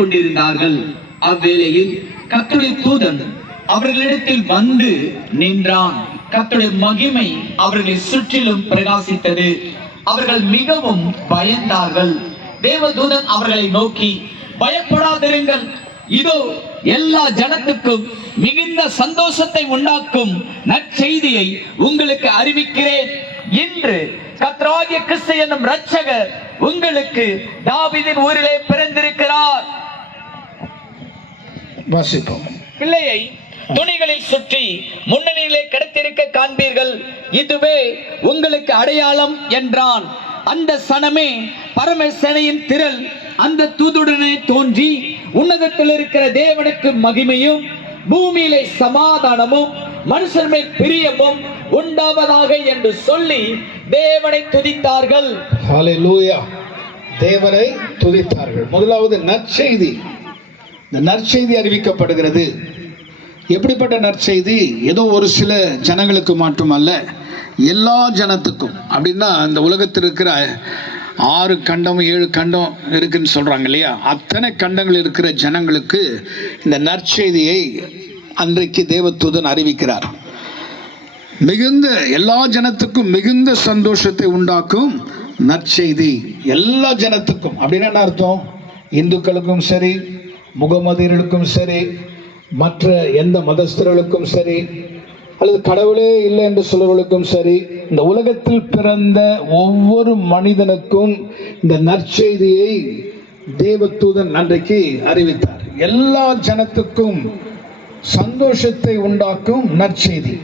கொண்டிருந்தார்கள். அவ்வேளையில் கர்த்தருடைய தூதன் அவர்களிடத்தில் வந்து நின்றான். கர்த்தருடைய மகிமை அவர்களை சுற்றிலும் பிரகாசித்தது. அவர்கள் மிகவும் பயந்தார்கள். தேவதூதன் அவர்களை நோக்கி, பயப்படாதிருங்கள், இதோ எல்லா ஜனத்துக்கும் மிகுந்த சந்தோஷத்தை உண்டாக்கும் நற்செய்தியை உங்களுக்கு அறிவிக்கிறேன். இன்று கர்த்தராகிய கிறிஸ்து என்னும் இரட்சகர் உங்களுக்கு தாவீதின் ஊரிலே பிறந்திருக்கிறார். வாசிப்போம். பிள்ளையை துணிகளில் சுற்றி முன்னணியிலே கிடத்திருக்க காண்பீர்கள், இதுவே உங்களுக்கு அடையாளம் என்றான். அந்த சனமே பரமசேனையின் திரள் அந்த தூதுடனே தோன்றி, உன்னதத்தில் இருக்கிற தேவனுக்கு மகிமையும் பூமியிலே சமாதானமும் மனுஷன் மேல் பிரியமும் உண்டாவதாக என்று சொல்லி தேவனை துதித்தார்கள். ஹல்லேலூயா. தேவனை துதித்தார்கள். முதலாவது நற்செய்தி. இந்த நற்செய்தி அறிவிக்கப்படுகிறது. எப்படிப்பட்ட நற்செய்தி? ஏதோ ஒரு சில ஜனங்களுக்கு மட்டுமல்ல, எல்லா ஜனத்துக்கும். அப்படின்னா இந்த உலகத்தில் இருக்கிற 6 கண்டம் 7 கண்டம் இருக்குன்னு சொல்றாங்க இல்லையா, அத்தனை கண்டங்கள் இருக்கிற ஜனங்களுக்கு இந்த நற்செய்தியை அன்றைக்கு தேவதூதன் அறிவிக்கிறார். மிகுந்த எல்லா ஜனத்துக்கும் மிகுந்த சந்தோஷத்தை உண்டாக்கும் நற்செய்தி. எல்லா ஜனத்துக்கும் அப்படின்னா என்ன அர்த்தம்? இந்துக்களுக்கும் சரி, முகமதியர்களுக்கும் சரி, மற்ற எந்த மதஸ்தர்களுக்கும் சரி, அல்லது கடவுளே இல்லை என்று சொல்றவர்களுக்கும் சரி, இந்த உலகத்தில் பிறந்த ஒவ்வொரு மனிதனுக்கும் இந்த நற்செய்தியை தேவதூதன் அன்றைக்கு அறிவித்தார். எல்லா ஜனத்துக்கும் சந்தோஷத்தை உண்டாக்கும் நற்செய்தி.